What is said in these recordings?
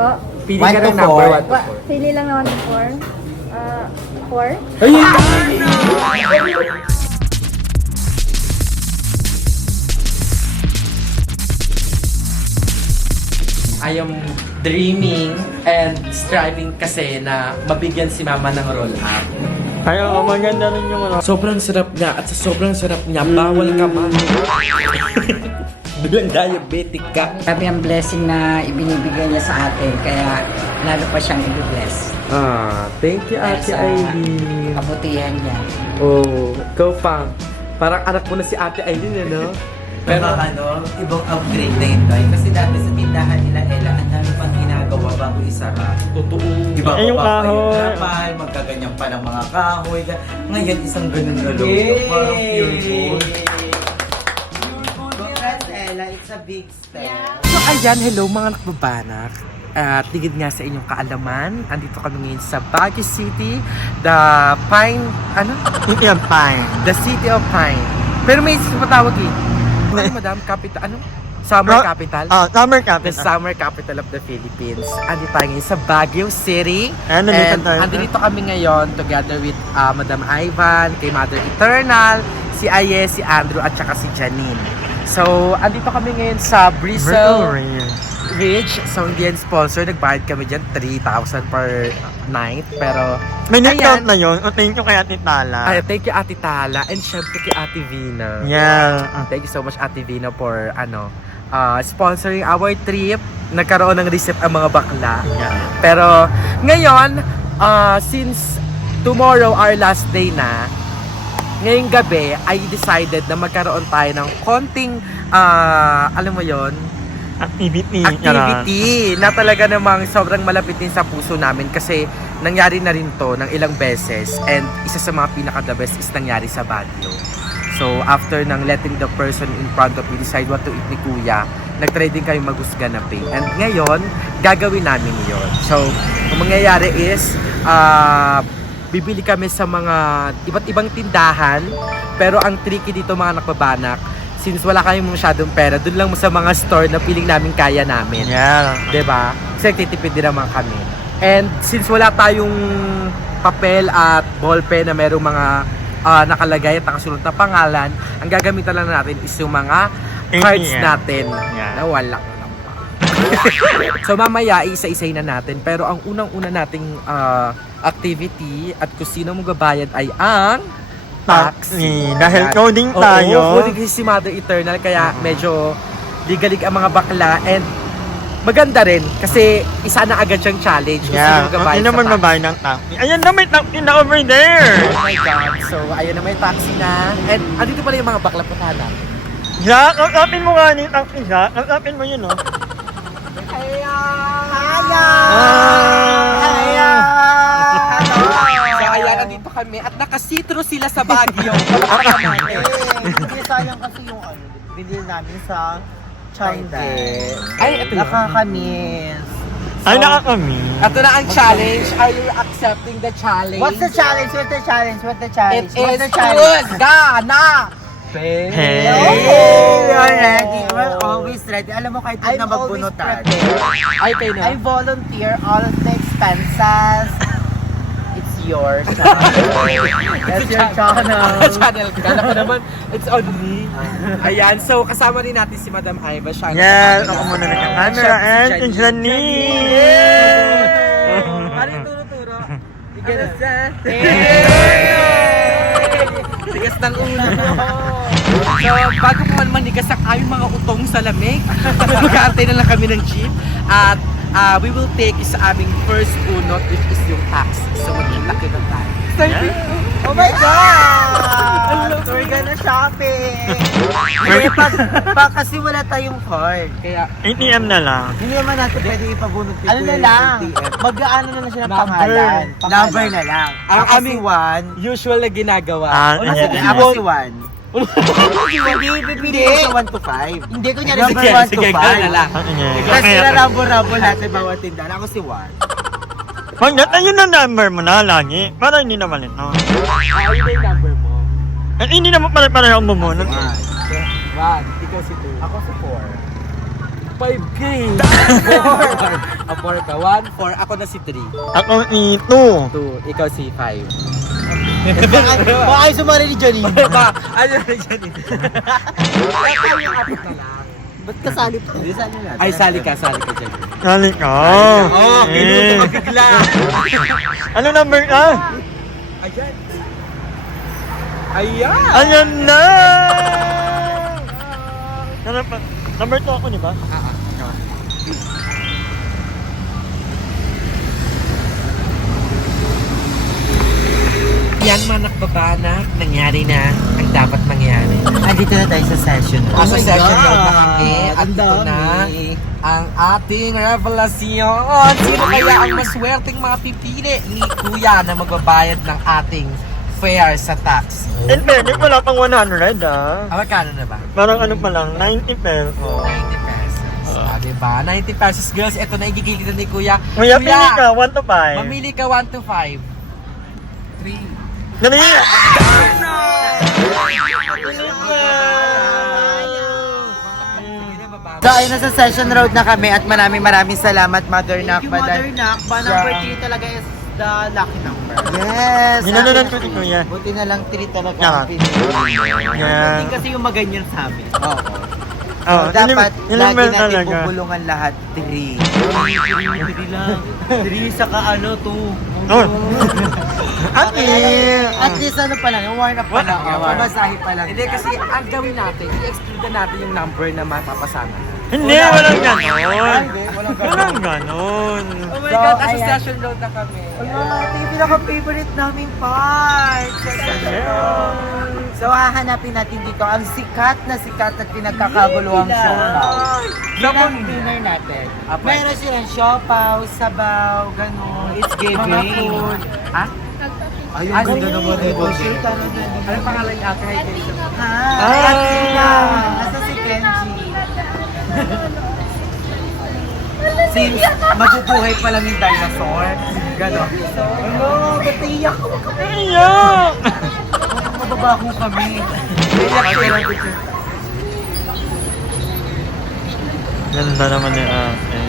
Po? Pili One ka to ng number four. 1 to 4. Pili lang naman ng 4. 4? Ay! I am dreaming and striving kasi na mabigyan si mama ng roll up. Ay, oo, maganda rin yung ano. Sobrang sarap niya at sa sobrang sarap niya, bawal ka man. Bilang diabetic ka. Sabi ang blessing na ibinibigay niya sa atin, kaya lalo pa siyang i-bless. Thank you, Dahil Ate sa Aileen. kabutihan niya. Oh, ikaw pa. Parang anak mo na si Ate Aileen, ano? Pero ibang upgrade na yun tayo. Kasi dati sa tindahan nila, Ella, ang dami pang ginagawa bago isara. Totoo. Iba Eh, yung pa kahoy. yung kapal, magkaganyan pa ng mga kahoy. Ngayon, isang ganun na lang. Parang pure gold. Congrats, Ella. It's a big step. So ayan, hello mga nakbabanak. At tigid nga sa inyong kaalaman, andito kami ngayon sa Baguio City, the Pine, City of Pine. The City of Pine. Pero may patawag eh. Ano, madam? Capital, Summer capital? Summer The capital. summer capital of the Philippines. Andito tayo ngayon sa Baguio City. Ayan, nandito tayo. andito kami ngayon together with Madam Ivan, kay Mother Eternal, si Aye, si Andrew, at saka si Janine. So, andito kami ngayon sa Bristol Ridge. So, hindi yan sponsor. Nagbayad kami dyan 3,000 per night. Pero, May discount ayan. na yun. Thank you kay Ate Tala. Ay, thank you Ate Tala and syempre kay Ate Vina. Yeah. Thank you so much Ate Vina for sponsoring our trip. Nagkaroon ng receipt ang mga bakla. Yeah. Pero ngayon, since tomorrow our last day na, ngayong gabi ay decided na magkaroon tayo ng konting alam mo yon, Activity. na talaga namang sobrang malapit din sa puso namin kasi nangyari na rin to ng ilang beses and isa sa mga pinaka-the best is nangyari sa Baguio. So after ng letting the person in front of you decide what to eat ni Kuya, nag-try din kayo maghusga na pay. And ngayon, gagawin namin yon. So, ang mangyayari is bibili kami sa mga iba't ibang tindahan, pero ang tricky dito mga nakbabanak, since wala kayong masyadong pera, dun lang sa mga store na piling namin kaya namin. Yeah. 'Di ba? Kasi titipid din naman kami. And since wala tayong papel at ballpen na merong mga nakalagay at nakasulot na pangalan, ang gagamitan lang natin is yung mga cards ATM. natin Yeah. na wala lang pa. So mamaya isa-isay na natin, pero ang unang-una nating activity at kung sino magbabayad ay ang taxi. Dahil Ayan. coding tayo. Oo, coding kasi si Mother Eternal, kaya medyo ligalig ang mga bakla and maganda rin kasi isa na agad siyang challenge kung Yeah. sino magbabayad Hindi sa naman taxi. babayad ng taxi. Ayan na, may taxi na over there. Oh my God. So, ayun na may taxi na. And andito pala yung mga bakla puntahan natin. Jack, kapapin mo nga ni taxi, Jack. Kapapin mo yun, oh. So, ayan, andito kami at nakasitro sila sa Baguio. Hindi sayang kasi yung binili namin sa China. Ay, ito yun. Nakakamiss. Ay, nakakami. Ito na ang challenge. Are you accepting the challenge? What's the challenge? What's the challenge? What's the It challenge? What's is the challenge? Gana! Hey. We're ready. We're always ready. Alam mo kahit na magbunutan. Ay, kayo na. I volunteer all of the expenses. It's yours. That's your channel. Channel ka. Kala ko naman, it's on me. Ayan, so kasama rin natin si Madam Iva. Siya ang Yes, kasama ako muna natin. nagka-camera and Siya si si Janine. Ano yung turo-turo? Tigas na. Tigas ng ulo. So, bago po man manigasak ay mga utong sa lamig, mag-aantay na lang kami ng jeep. At we will take sa aming first bunot, which is yung taxi. So, mag-itlaki na tayo. Thank you. Oh my God! We're gonna shopping! Kasi kasi wala tayong card. Kaya, ATM na lang. Hindi naman natin pwede ipabunot dito. Ano na yung lang? ATM. Mag-ano na lang siya ng Number. pangalan. Number na lang. Ang Ako si aming- Juan. usual na ginagawa. Ayan. Ako si Juan. Hindi, pipili ko sa 1 to 5. Hindi ko niya number Sige, 1 to sige, 5. gano'n na lang. Tapos nirarabo-rabo natin bawat tindahan. Ako si Juan. Wag na, ayun na number mo na lagi. Para hindi naman ito. Yun na yung number mo. Eh, hindi naman pare-pareho ang bumunot. One. Ikaw si 2. Ako si 4. 5K. 4. 4 ka. 1, 4. Ako na si 3. Ako ito. 2. Ikaw si 5. Baka ay sumali ni Janine. Ba? Ano na dyan eh? Ikaw yung apat na lang. Ba't kasali pa? Hindi, sali na. Ay, sali ka dyan. Sali ka. Oh, kinuto ka bigla. Ano number ka? Ayan. Ayan. Ayan na! Number 2 ako, di ba? Yan mga nakbabanak, nangyari na ang dapat mangyari. Andito na tayo sa session. Sa session road na kami at Ang ito na dami. ang ating revelasyon. Sino kaya ang maswerteng mapipili ni Kuya na magbabayad ng ating fare sa taxi? In fairness, wala pang 100 ah. Magkano na ba? Parang ano pa lang, 90 pesos. 90 pesos. Diba? 90 pesos girls. Ito na igigilid ni Kuya. Kuya, pili ka, 1 to 5. Mamili ka 1 to 5. 3. Dali! So ayun, nasa Session Road na kami at maraming salamat Mother Nak. Thank you, Mother Nak. Number 3 talaga is the lucky number. Yes! Ginanonan ko si Kuya. Buti na lang 3 talaga Yeah. ang pinili. Yeah. Hindi kasi yung maganyan sa amin. Oo. Oh, So, dapat ilang lagi bell natin talaga? bubulungan lahat 3. 3 lang. 3 saka ano, 2. Oh. At least ano pa lang, warn up pa lang. Pamasahe pa lang. Hindi kasi ang gawin natin, i-exclude na natin yung number na mapapasama. Hindi, walang ganon. Hindi, walang ganon. Walang ganon. Oh my So, God, nasa ayan. session road na kami. Ito yung pinaka-favorite naming part. So, hahanapin natin dito ang sikat na pinagkakaguluhang show now. Yun ang dinner natin. Meron silang siopaw, sabaw, gano'n. It's giving. Mga food. Ha? Ayun, Ah, ganda sige. naman eh. Anong pangalan niya ate? Hi, Athena. Asa si Kenji? Since mabubuhay pa lang yung dinosaur. Gano'n. Ano, ba't iyak ko kami? Iyak! Mababako kami. Ganda naman ni ate.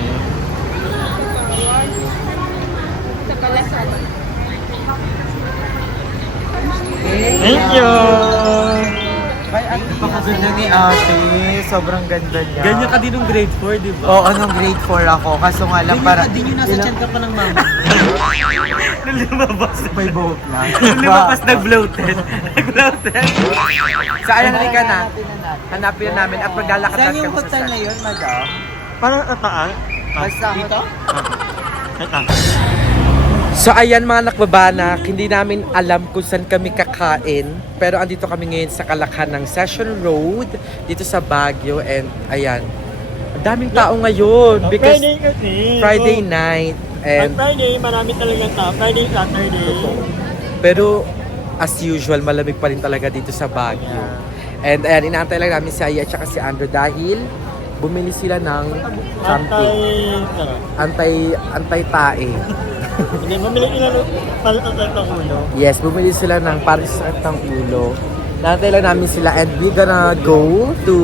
Thank you! Napakaganda ni ate. Sobrang ganda niya. Ganyan ka din ng grade 4, di ba? Oo, nung grade 4 ako. Kaso nga lang para... Hindi nyo nasa chan ka pa ng mama. Lumabas. May buhok lang. Lumabas, nag-bloated. Nag-bloated. So, ayan halika na. Hanapin na namin at maglalakad Saan kami yung sa hotel na yun, madam? Parang ataan. Basta dito? Ito. So ayan mga nakbabanak, hindi namin alam kung saan kami kakain. Pero andito kami ngayon sa kalakhan ng Session Road, dito sa Baguio. And ayan, ang daming tao ngayon because Friday kasi. Friday night. Pag And, Friday, marami talagang tao. Friday, Saturday. pero as usual, malamig pa rin talaga dito sa Baguio. And ayan, inaantay lang namin si Aya at saka si Andrew dahil bumili sila ng something. Antay-tae. Hindi, mamili ilan palasakit ng ulo. Yes, bumili sila ng parisakit ng ulo. Nantay lang namin sila and we gonna go to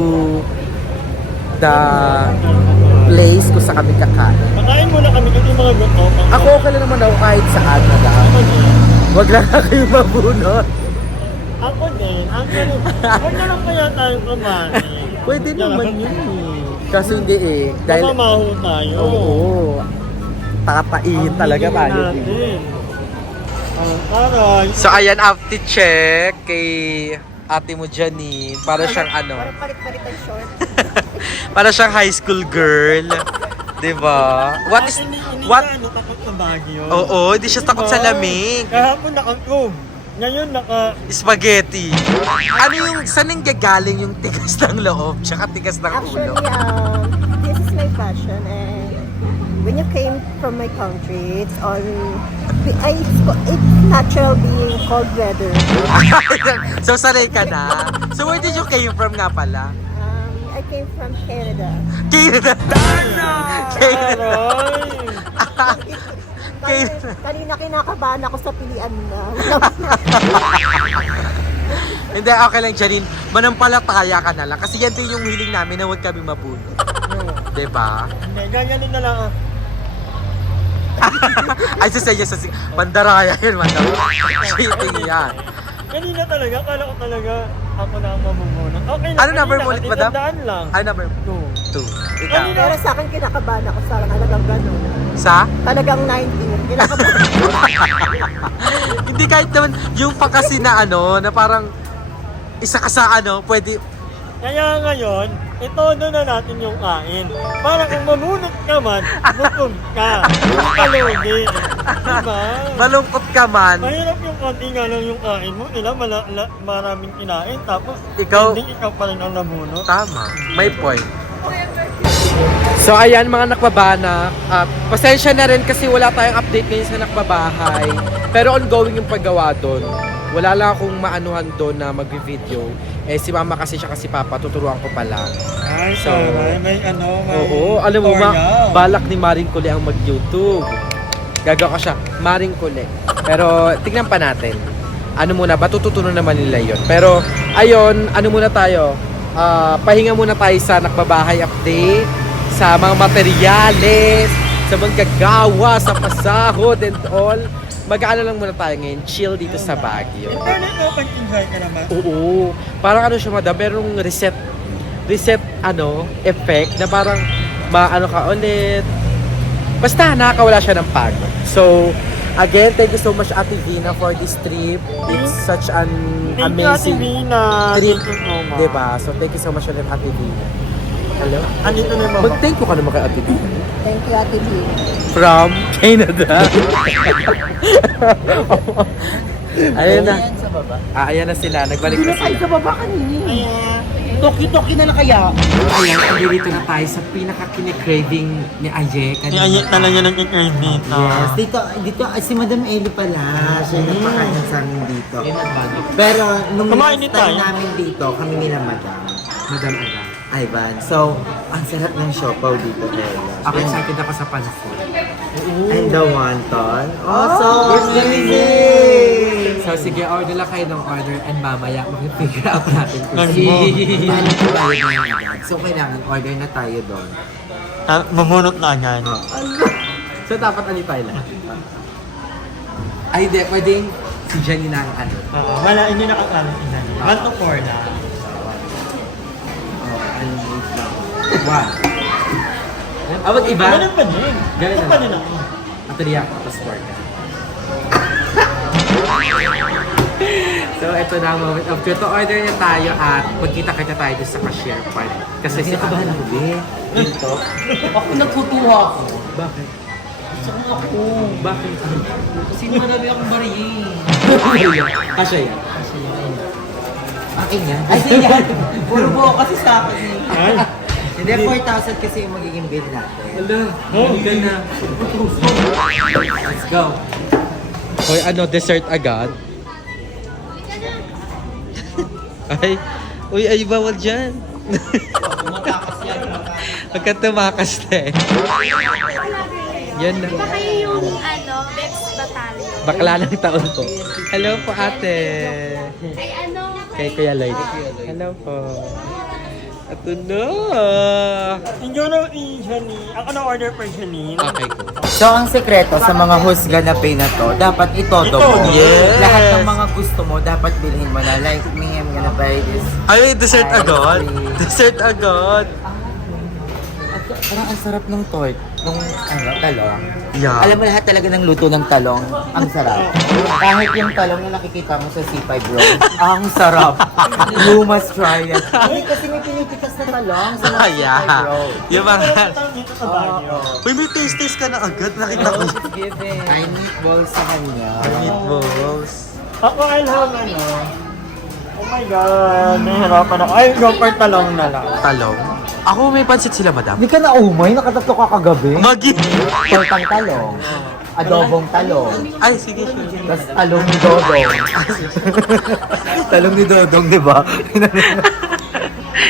the place kung saan kami kakain. Pakain muna kami kasi mga gusto. Ako okay lang naman ako kahit saan na Wag lang na kayo mabunot. Ako din. Huwag na lang kaya tayo kumain. Pwede naman yun eh. Kaso hindi eh. Dahil, Mamamaho tayo. oo. Tataihin talaga tayo. Taray. So ayan, after check kay ate mo Janine. Para siyang ano. Palit-palit ang short. Para siyang high school girl. Diba? What is... Hindi What? ka takot sa Baguio. Oo, hindi siya takot sa lamig. Kahapon naka-tube. Ngayon Spaghetti. Ano yung, saan yung gagaling yung tigas ng loob tsaka tigas ng Actually, ulo? this is my passion, and when you came from my country, it's natural being cold weather. So, sanay ka na. So, where did you came from nga pala? I came from Canada. Canada. Canada. Kanina kinakabahan ako sa pilian na. Hindi, okay lang, Janine. Manampalataya ka na lang. Kasi yan din yung hiling namin na huwag kami mabunod. Diba? Hindi, ganyanin na lang. Ay, sasaya sa mandaraya yun, mandaraya. Cheating yan. Kanina talaga, kala ko talaga ako na ang mamumuno. Okay lang. Ano number mo ulit, madam? Tandaan lang. Ay, number 2. Ikaw. Pero sa akin, kinakabahan ako sa talagang gano'n. Sa? Talagang 19. Kinakabahan. Hindi kahit naman yung pa kasi na ano, na parang isa ka sa ano, pwede. Kaya ngayon, itodo na natin yung kain. Para kung mamunot ka man, gutom ka. Hindi ka lugi. Diba? Malungkot ka man. Mahirap yung konti nga lang yung kain mo. Maraming kinain. Tapos, Ikaw- hindi ikaw pa rin ang namunot. Tama. May point. So ayan mga nakbabana, pasensya na rin kasi wala tayong update ngayon sa nakbabahay. Pero ongoing yung paggawa doon. Wala lang akong maanuhan doon na mag-video. Eh si mama kasi siya kasi papa, tuturuan ko pala. Ay, So, may Oo, alam mo ba, tutorial. balak ni Maring Kule ang mag-YouTube. Gagawa ko siya, Maring Kule. Pero tignan pa natin. Ano muna, batututunan naman nila yon. Pero ayon, ano muna tayo? Pahinga muna tayo sa nakbabahay update, sa mga materyales, sa mga gagawa, sa pasahod and all. Mag-ano lang muna tayo ngayon, chill dito sa Baguio. Internet open enjoy ka naman. Oo. Parang ano siya, madam, merong reset effect na parang maano ka ulit. Basta nakakawala siya ng pagod. So, again, thank you so much Ate Vina for this trip. It's such an Thank you, Ate amazing Vina. trip. Thank you so much. Diba? So, thank you so much ulit Ate Vina. Hello? Andito na yung Mag-thank you ka naman kay Ate Vina. Thank you, Ate B. From Canada. Ayun na. Sa baba. Ayan na sila. Nagbalik na sila. Sa baba kanina. Toki-toki na kaya. Ayan, dito na tayo sa pinaka-kinikraving ni Aye. Iayit na lang yan ang i-earn dito. Yes, dito si Madam Eli pala. Siya yung nagpakain sa amin dito. Pero nung Kumain last din tayo. time namin dito, kami nila Madam. Madam Aga. Ivan. So, ang sarap ng siopaw dito kaya. Ako excited ako sa pansit. And the wonton. Also, So sige, order lang kayo ng order and mamaya mag-figure out natin kung So, kailangan order na tayo doon. Mamunot na agad. So dapat ano tayo lahat? Ay, hindi. Pwedeng si Jenny na ang ano. Wala, hindi nakakalit ina. 1 to 4 na. One. Iba? Ganun pa din. Ganun Ganun pa din ako. Materiya ko, tapos pork. So, ito na ang moment of truth. Order na tayo at magkita-kita tayo doon sa cashier part. Kasi si Ate. Dito. Ako nagkutuwa ako. Bakit? Ako. Bakit? Kasi marami akong bariyin. Kasya yan. Akin yan? Ay, sige yan. Puro buo kasi sa akin. Hindi, 4,000 kasi yung magiging bill natin. Hello. Hindi na. Let's go. Hoy, ano, dessert agad? Ay, ay, bawal dyan. Matakas yan. Huwag ka tumakas na eh. Yan na. Ba kayo yung Bex Battalion? Bakla ng taon po. Hello po ate. Ay ano? Kay Kuya Lloyd. Hello po. Ito na. Enjoy na Janine. Ako na order for Janine. Okay, go. So, ang sekreto sa mga husga na pay na to, dapat itodo mo. Yes. Lahat ng mga gusto mo, dapat bilhin mo na. Like me, I'm gonna buy this. Ay, dessert Ay, agad. please. Dessert agad. Parang ang sarap ng torte. Nung talong. Yeah. Alam mo lahat talaga ng luto ng talong. Ang sarap. Kahit yung talong na nakikita mo sa C5 Road. Ang sarap. You must try it. Hindi kasi may pinitikas na talong sa mga C5 Yeah. Road. Yung mga... Dito sa Baguio. Uy, may taste ka na agad. Nakita ko. I meatballs sa kanya. Meatballs. Ako ay lang ano. Oh my God. Nahihirapan ako. Ay, go for talong na lang. Talong. Ako may pansit sila, madam. Hindi ka na umay, nakatatlo ka kagabi. Magi. Tortang talong. Adobong talong. Ay, sige, sige. Tapos talong ni Dodong. Talong ni Dodong, di ba?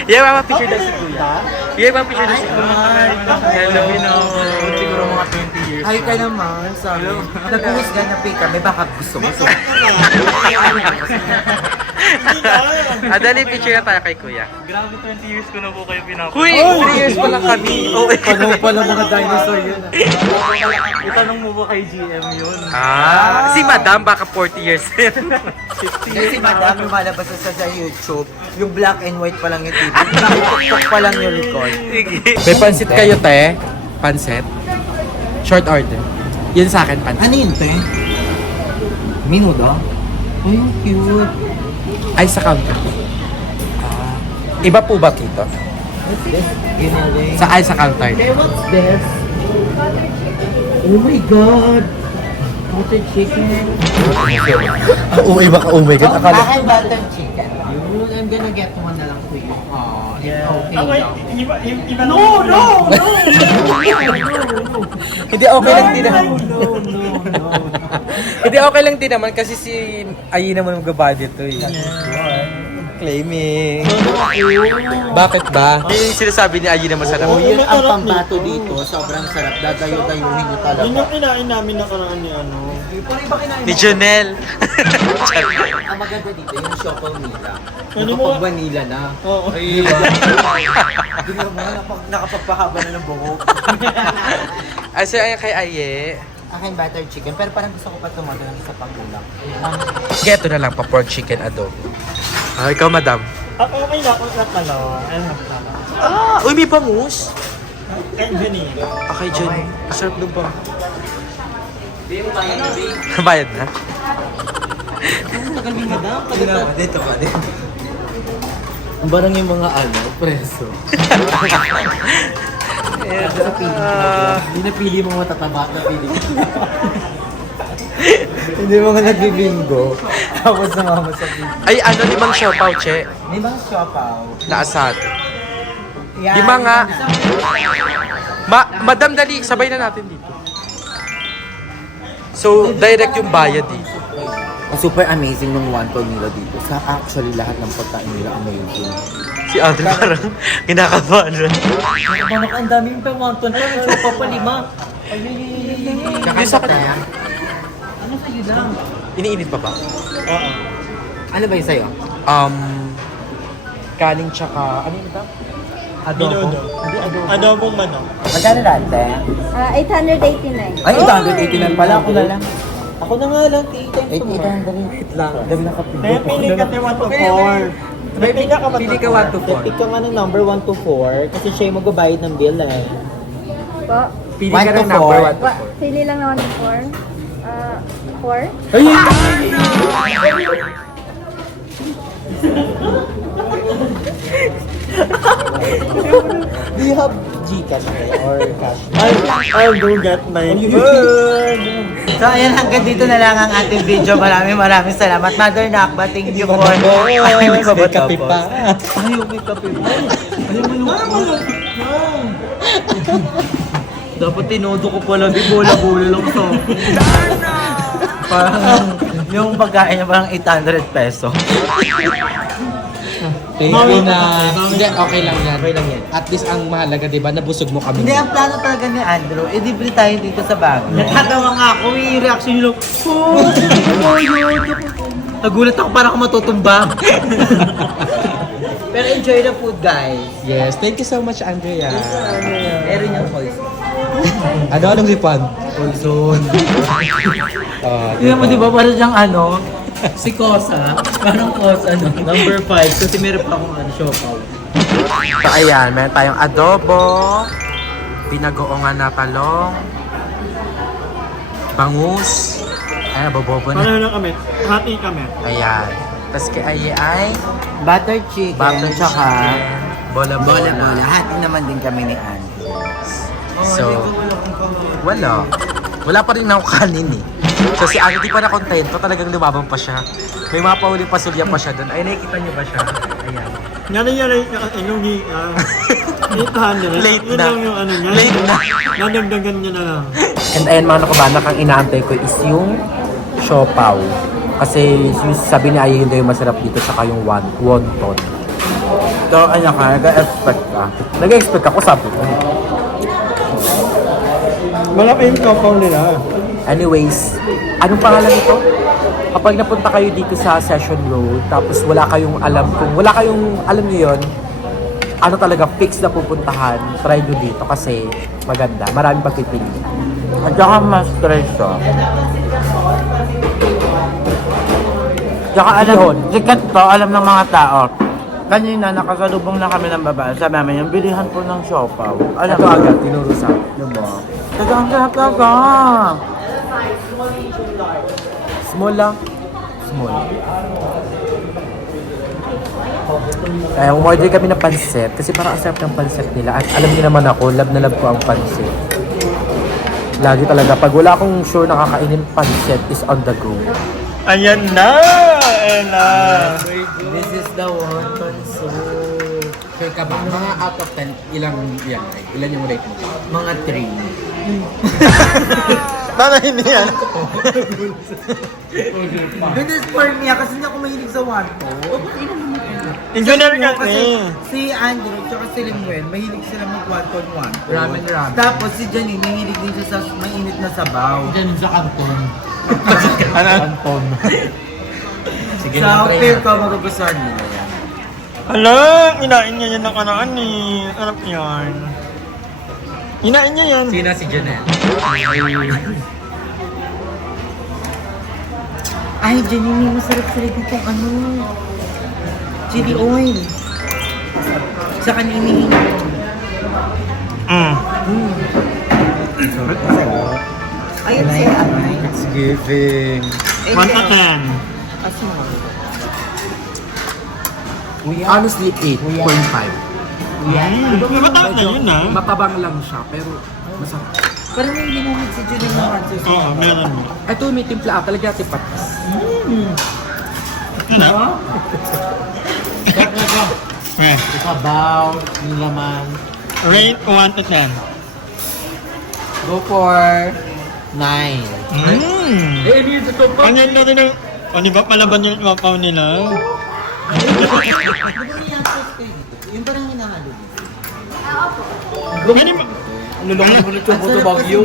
Yeah, mama picture daw si Kuya. Yeah, mama picture daw si Kuya. Hello. Siguro mga 20 years. Hi ka naman, sabi. Nag-uusga na pay kami, baka gusto mo. So, Adali, picture na tayo kay Kuya. Grabe, 20 years ko na po kayo pinapanood. Uy, 3 years pa lang kami. Oh, Ano pala mga dinosaur yun? Itanong mo ba kay GM yun? si Madam, baka 40 years. Kasi madami lumalabas sa YouTube, yung black and white pa lang yung TV. Nakikok pa lang yung likod. May pansit kayo, te? Pansit? Short order. Yun sa akin, pansit. Ano yun, te? Minudo? Oh, yung cute. Ay, sa counter. Iba po ba dito? What's this? Ginaling. Ay, sa counter. Hey, what's this? Oh my God! Butter chicken. Oh my God. Akin butter chicken. Yun, I'm gonna get one na lang for you. Oh, yeah. Okay. No! Hindi, okay lang din naman. Hindi, okay lang din naman kasi si Ayi naman magbabayad dito eh. Claiming. Bakit ba? Yung sinasabi ni Ayi na masarap. Oh, yun ang pambato dito. Sobrang sarap. Dadayo-dayuhin nyo talaga. Yun yung kinain namin nakaraan ni ano. Ni Jonel. Ang maganda dito, yung Shopal Mila. Ano mo? Nakapag vanilla na. Oo. Di ba mo, nakapagpahaba na ng buhok. Asa ay kay Aye. Akin butter chicken, pero parang gusto ko pa tumato ng isa pang ulam. Kaya ito na lang pa pork chicken adobo. Ikaw, madam. Okay lang, kung natalo. Ano natalo? Uy, may bangus. Kaya ganyan. Okay, Jen. Sarap ng bang. Bayad na? Tagal mo madam, dito pa din. Barang yung mga preso. Hindi napili mo matataba, napili mo. Hindi mo nga nagbibingo. Tapos namama sa video. Ay, ano, limang siopaw, che. May mga siopaw. Naasat. Yan. Lima nga. Madam, dali. Sabay na natin dito. So, direct yung bayad dito. Super amazing ng wonton nila dito. Sa actually lahat ng pagkain nila amazing. Si Andre parang kinakabahan na. Banak ang daming pa wonton. Pero may siopaw pa lima. Yung sa kanya. Ano sa'yo lang? Iniinit pa ba? Oo. Ano ba yung sa'yo? Kanin tsaka, ano yun ito? Binodo. Adobong manok. Magkano natin? 889. Ay, 889 pala. Ako na lang. Ako na nga lang, 800. Wait lang. Dami na kapili. Kaya pili ka 1 to 4. May pili ka ba? Pili ka 1 to 4. Pick ka nga ng number 1 to 4 kasi siya yung magbabayad ng bill eh. Po? Pili ka 1 to ng number 1 to 4. Pili lang naman ng 4. 4? Do you have Gcash or cash? I'll go get my food. So ayan, hanggang dito na lang ang ating video. Maraming salamat. Mother Nakba, thank you for... Ay, may kape pa. Ayaw, may kape pa. Ayaw, malungkot. Dapat tinodo ko pala. Di bola-bola lang to. Parang yung pagkain niya parang 800 peso. Thank you na. Hindi, okay lang yan. Okay lang yan. At least ang mahalaga, di ba, nabusog mo kami. Hindi, ang plano talaga ni Andrew, libre tayo dito sa Baguio. Natatawa nga ako, yung reaction nyo lang, nagulat ako, parang ako matutumba. Pero enjoy the food, guys. Yes, thank you so much, Andrea. Meron yung voice. Anong lipan? Olson. Tingnan mo, di ba, parang siyang ano, si Kosa. Parang Kosa, no? Number 5 kasi meron pa akong siopaw. So, ayan, meron tayong adobo, pinagoongan na talong, bangus, ayan, bobobo na. Paano na kami? Hati kami. Ayan. Tapos kay Aye ay Butter chicken, butter tsaka chicken, bola-bola. bola-bola. Hati naman din kami ni Andrew. So, wala pa rin ako kanin eh. So si Ano di pa na kontento, talagang lumabang pa siya. May mga pauli pasulya pa siya doon. Ay, nakikita niyo ba siya? Ayan. Nyari-nyari na yung 800. Late Yun na. lang yung ano niya. Late na. Nadagdagan niya na lang. And ayan mga nakabanak, ang inaantay ko is yung siopaw. Kasi sabi ni Aye yun daw yung masarap dito, saka yung wonton. So, ano ka, nag-expect ka. Nag-expect ako, sabi ko. Malaki yung kapaw nila. Anyways, anong pangalan nito? Kapag napunta kayo dito sa Session Road, tapos wala kayong alam niyo yun, ano talaga fix na pupuntahan, try nyo dito kasi maganda, maraming pagpipili. At saka mas stress siya. Tsaka sikat to, alam ng mga tao. Kanina, nakasalubong na kami ng babae. Sabi namin, yung bilihan po ng siopaw. Alam Ito mo, agad, tinuro sa akin. diba? Tagang talaga. Small lang. Small. Umorder kami ng pansit kasi parang ang sarap ng pansit nila. At alam niyo naman ako, love na love ko ang pansit. Lagi talaga, pag wala akong sure nakakainin pansit is on the go. Ayan na, Ella. This is the one pansit. Sure ka ba? Mga out of 10, ilan yung rate mo? Mga 3. Tara, hindi yan. This is for me, kasi hindi ako mahilig sa one-to. Engineer ka Kasi eh. si Andrew at si Limuel, mahilig sila mag-one-to-one. Ramen. Tapos si Janine, mahilig din siya sa mainit na sabaw. Diyan sa kanton. Ano? Kanton. Sige, Sa feel ko, magugustuhan nila yan. Hala, inain niya yan nakaraan eh. Sarap yan. Inain niya yan. Sino si Janet? Ay, Janine, masarap sila dito ano. Chili oil. Sa kanini. Ayun siya. It's giving. 1 to 10. Honestly, 8.5. Mataas na yun ah. Matabang lang siya, pero masarap. Parang may ginamit si Janine ng one-to. Oo, meron. Ito, may timpla. Talaga tipatis. Eh, Sabaw, yung laman. rate 1 to 10. Go for 9. Eh, hindi ito pa. Ano yun natin ng... O, di ba palaban yung mapaw nila? Yung parang hinahalo. Pwede mo... Lulungan mo nito po sa Baguio.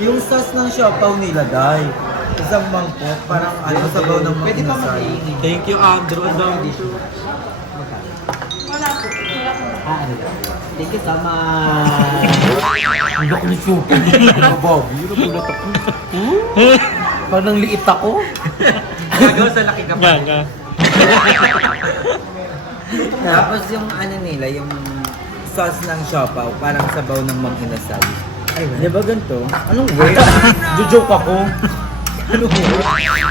Yung sauce ng siopaw nila, Day. Isang mangkok, parang ano, sabaw ng mga Pwede pa Thank you, Andrew. Ang dami dito. Thank you so much. Ang laki ni Chupi. Baguio, nagulat ako. Parang liit ako. Gagawa sa laki ka pa. Yan. Tapos yung ano nila, yung sauce ng siopaw, parang sabaw ng mga inasal. Ay, di ba ganito? Anong word? Jojoke ako. Ano mo?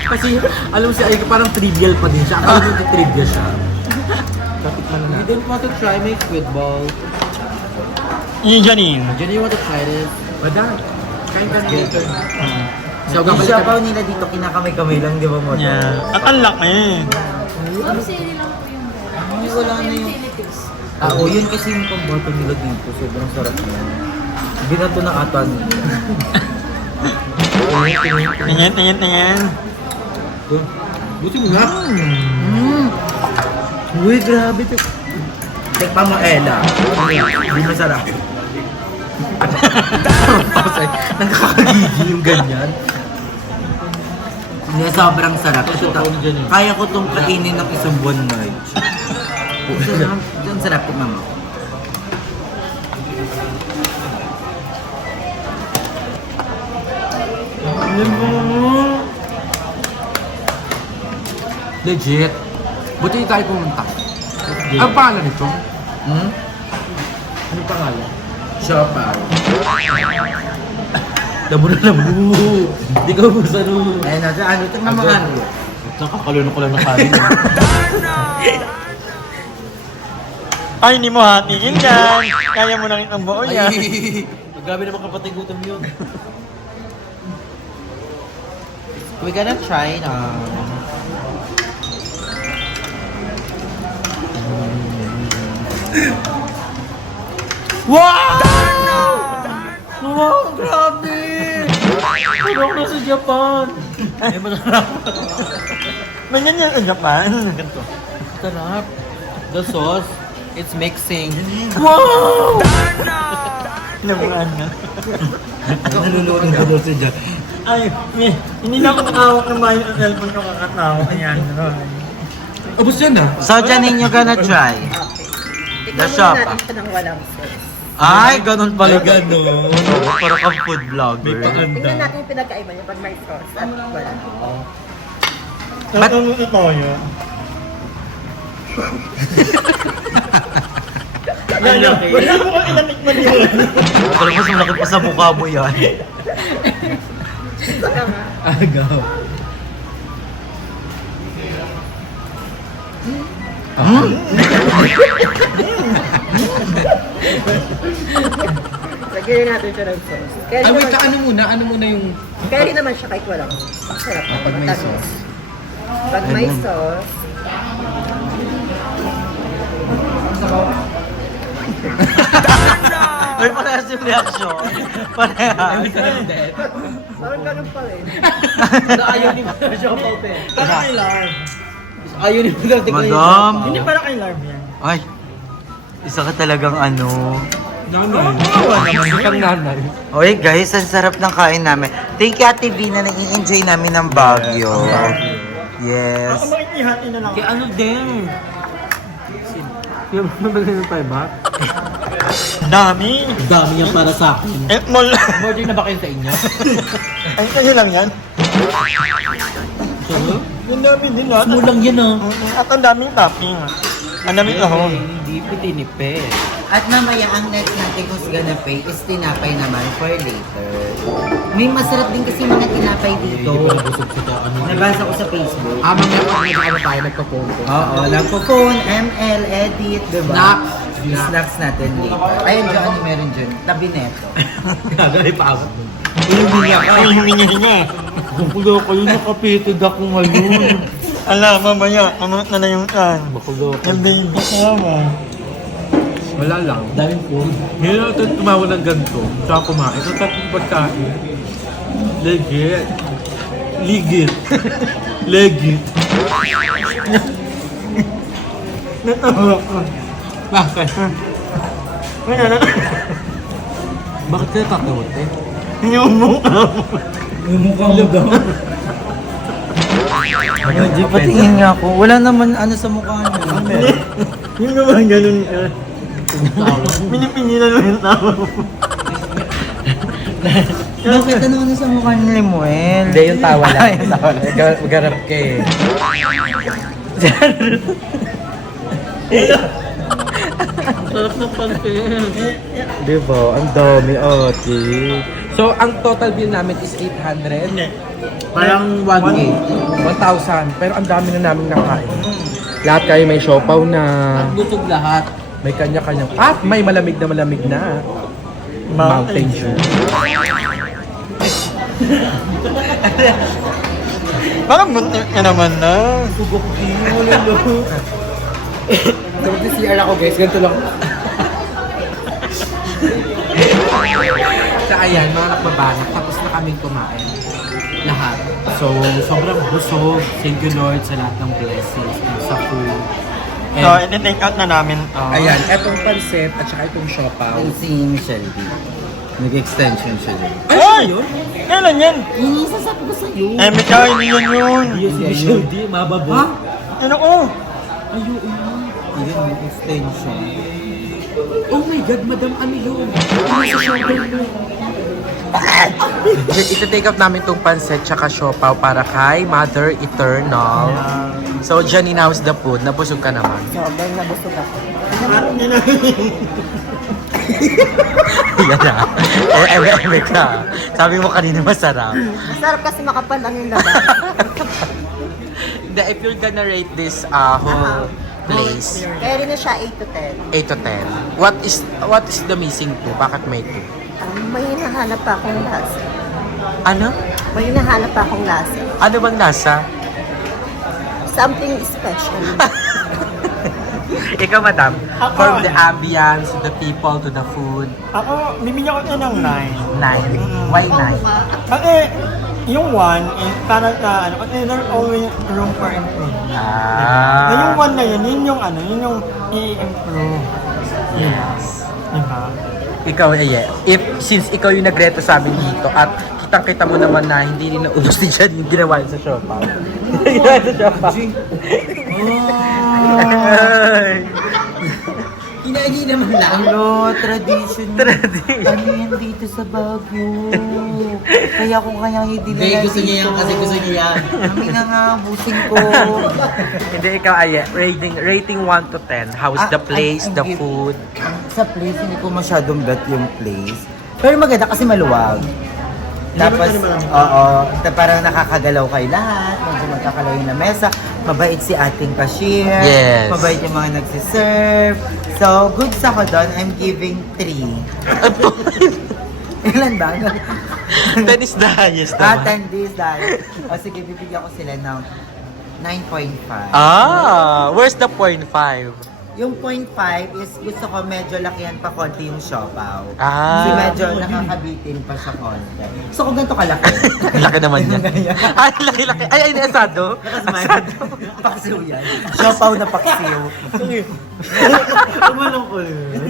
Kasi, alam mo siya, ay, parang trivial pa din siya. Akala mo trivia siya. Patikman na You natin. don't want to try my squid ball. Yung Janine. Do you want to try this? Madam, kain ka later. So, Yung gabalik siopaw ka. nila dito, kinakamay-kamay lang, di ba mo? Yeah. At ang laki. Ay, wala na yung... Oo, yun kasi yung pamboto nila dito. Sobrang sarap niya. Binato na atan. Tingin. Buti mo nga. Uy, grabe to. Tekpa mo, Ella. Hindi masarap. Nakakagigi yung ganyan. Hindi, sobrang sarap. Kaya ko itong kainin ng isang buwan na. Ang sarap ko, mama. Legit. Buti tayo pumunta. Ang pangalan nito? Anong pangalan? Siopaw. Labo. Hindi ka mo sa no. Ayun na, ano, ito mga ano. Nakakalunok ko lang ng kanin. Ay, hindi mo hatiin yan. Kaya mo nang ang buo yan. Grabe naman kapatid gutom yun. We're gonna try now. Wow, grabe! Parang nasa Japan. May ganyan sa Japan. Ganito. Sarap. The sauce, it's mixing. Nabuan nga. Nalulunod na daw siya dyan. Ay, hindi na ako nakahawak ng mayo ng cellphone ko kakatawa. Ayan, Ubus yan ah. So, dyan ninyo gonna try. Tignan muna shop, natin siya ng walang sauce. Ay, ganun pala. Ganun. Para kang food vlogger. Tignan natin yung pinagkaiba niya pag may sauce at wala. Ba't ano ito tayo? Wala mo kang inatikman yun. Parang mas malaki pa sa mukha mo yan. Agaw. Lagyan natin siya ng sauce. Kaya Ay, wait, naman, ano muna yung... kaya rin naman siya kahit walang sauce. Masarap na Pag may matamis. sauce. Pag may sauce, May parehas yung reaction. Parehas. parang ganun pa rin. Ayaw ni Mother Shopao, te. Para kay Larv. Ayaw ni Mother Tikman yung Madam. Hindi para kay Larv yan. Ay. Isa ka talagang ano. Isang nanay. Okay guys, ang sarap ng kain namin. Thank you Ate V na nag-i-enjoy namin ng Baguio. Yes. Ako makikihati na lang. Kaya ano din? Yung mabagay ng 5 baht? Dami. Dami yan para sa akin. Mall. Order na ba kayo sa inyo? Ay, kayo lang yan. Yung dami din lahat. Small lang yan ah. At ang daming topping. Ang daming kahon. Hindi pa tinipid. At mamaya, ang next natin who's gonna pay is tinapay naman for later. May masarap din kasi mga tinapay dito. Busog sa ano. Nabasa ko sa Facebook. Mamaya pa ano tayo nagpo-phone ko. Oo, nagpo-phone, ML, edit, diba? Yung snacks natin later. Ayun dyan, ano meron dyan? Tabi neto. Gagawin pa ako. Ay, humingi-hingi. Kung kulo ko yun, nakapitid ako ngayon. Ala, mamaya, ano na yung kan. Bakulo ko. Yung baby kasama. Wala lang. Daming food. Ngayon ako tumawa ng ganito. Tsaka kumain. Ito tapos pagkain. Legit. Ligit. Legit. Natawa ko. Bakit? Wala na. Bakit ka takot eh? Yung mukha mo. Yung mukha mo daw. Hindi patingin nga ako. Wala naman ano sa mukha niya. Yung naman ganun ka. Pinipingilan mo yung tawa mo. Bakit ano sa mukha ni Lemuel? Hindi, yung tawa lang. Yung tawa lang. Magarap ka eh. Sarap ng pansin. Diba? Ang dami, okay. So, ang total bill namin is 800. Hindi. Parang 1K. 1,000. Pero ang dami na namin nakain. Lahat kayo may siopaw na. Busog lahat. May kanya-kanya. At may malamig na Mountain Dew. Parang buntis ka naman na. So, CR ako guys. Ganito lang. So, ayan, mga nakbabanat. Tapos na kaming kumain. Lahat. So, sobrang busog. Thank you Lord sa lahat ng blessings and sa food. And, So, i-take out na namin to. ayan, etong pansit at saka itong siopaw. Yung si Michelle D. Nag-extension siya din. Ay! Kailan yan? Inisasabi ko sa'yo. Eh, may kain yun yun. Yes, Michelle D. Mababo. Ano ko? Ayun, yung extension. Oh my God, Madam, ano yun? Ito-take out namin itong pansit tsaka siopaw para kay Mother Eternal. So, Janine, how's the food? Nabusog ka naman. Sobrang nabusog ako. Parang Yan na. Ka. Sabi mo kanina masarap. Masarap kasi makapal lang yung labas. If you're gonna rate this whole place, Kaya rin na siya 8 to 10. 8 to 10. What is the missing to? Bakit may 2? May hinahanap pa akong lasa. Ano? May hinahanap pa akong lasa. Ano bang nasa? Something special. Ikaw, Madam, from the ambience, to the people, to the food, Ako, bibigyan ko ito ng 9. 9. Why 9? Kasi, yung 1, para sa, ano, kasi there's always room for improvement. Na yung 1 na yun yung ano, yun yung i-improve. Yes. Diba? Ikaw, since ikaw yung nagreto sa amin dito at kitang-kita mo naman na hindi rin naubos din siya yung ginawa sa siopaw. Ginawa sa siopaw. Ay. Kinain naman lang. Hello, tradition. Tradition. Ano yan dito sa Baguio? Kaya kung kaya hindi Hindi, gusto niya yan kasi gusto niya yan. Kami na nga, busin ko. Hindi, ikaw, rating 1 to 10. How's the place, the food? Sa place, hindi ko masyadong bet yung place. Pero maganda kasi maluwag. Tapos, oo, parang nakakagalaw kayo lahat, medyo magkakalaw yung lamesa, mabait si ating cashier, Yes. mabait yung mga nagsiserve. So, goods ako doon, I'm giving 3. Ilan ba? 10 is the highest 10 days dahil. O sige, bibigyan ko sila ng 9.5. Where's the 0.5? Yung 0.5 is gusto ko medyo lakihan pa konti yung siopaw. Ah. Kasi medyo nakakabitin pa siya konti. Gusto ko ganito kalaki. Laki naman yan. Ay, laki. Ay, asado. Asado. Paksiw yan. Siopaw na paksiw. Tumalong ko rin.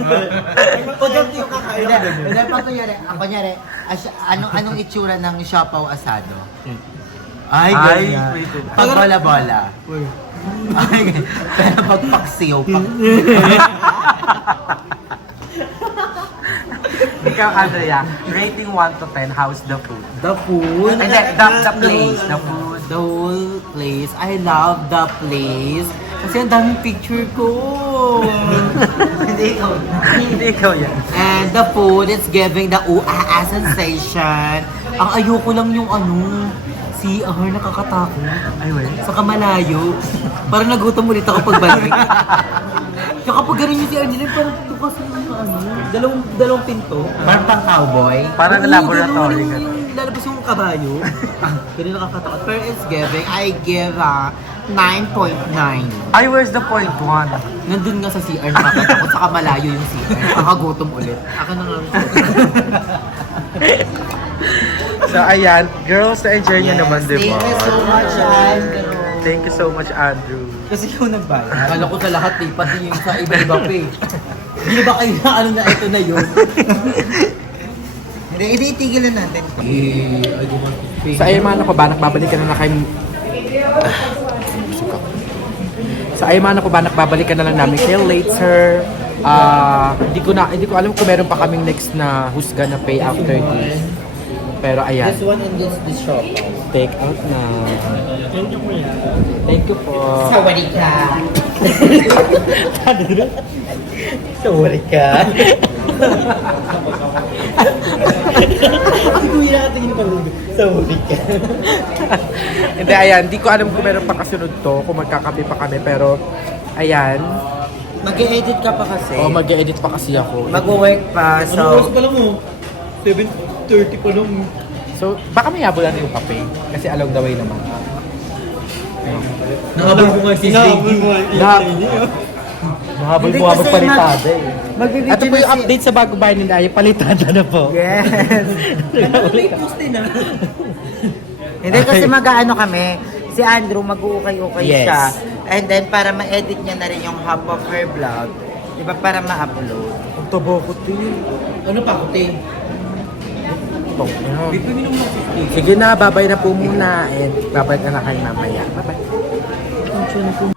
Pag yung kakain. Hindi, pag kunyari, anong itsura ng siopaw asado? Ay, ganyan. Pag bola-bola. Ay, pero pag paksiw, Ikaw, Andrea, rating 1 to 10, how's the food? The food? Hindi, the place, the food. The whole place. I love the place. Kasi ang daming picture ko. Hindi ikaw. Hindi ikaw yan. And the food is giving the UAA sensation. Ang ayoko lang yung CR, nakakatakot. Ay, well. Saka malayo. Parang nagutom ulit ako pagbalik. Kaya kapag ganun yung CR nila, parang bukas yung dalawang pinto. Parang pang cowboy. Parang laboratory ka. Lalabas yung kabayo. Ganun nakakatakot. Pero it's giving, I give 9.9. Ay, where's the 0.1? Nandun nga sa CR, nakakatakot. Saka malayo yung CR. Nakakagutom ulit. Ako na nga. So, ayan, girls, na-enjoy nyo naman, di ba? Thank you so much, Andrew. Thank you so much, Andrew. Kasi ikaw nagbayad. Akala ko sa lahat pati yung sa iba-iba pa eh. Hindi ba kayo na ito na yun? Hindi, itigil na natin. Sa Aymana ko ba, nagbabalikan na kayo... Sa Aymana ko ba, nagbabalikan na lang namin till later. Hindi ko alam kung meron pa kaming next na husga na pay after this. Pero ayan. This one and this shop. Take out na. Thank you po. Sawari ka. Sawari ka. Ang kuya natin yung palugod. Sawari ka. Hindi, ayan. Di ko alam kung meron pa kasunod to, kung magkakape pa kami. Pero, ayan. Mag-edit ka pa kasi. Mag-edit pa kasi ako. Mag-work pa, Anong oras so... pa lang mo? 7:30 pa lang. So, baka may habulan yung kape. Kasi along the way naman. Nakabal ko nga si Nakabal mo nga Mahabol Hindi mo nga kasi magpalitada eh. Magbibideo Ito po na yung update sa bago bahay nila. Ay, palitada na po. Yes. May post din ah. Hindi kasi mag-ano kami, si Andrew mag-uukay-ukay Yes. siya. And then para ma-edit niya na rin yung half of her vlog. Di ba para ma-upload. Ang tabo ko din. Ano pa, kuting? Sige na, babay na po muna. And babay na kayo mamaya. Bye-bye.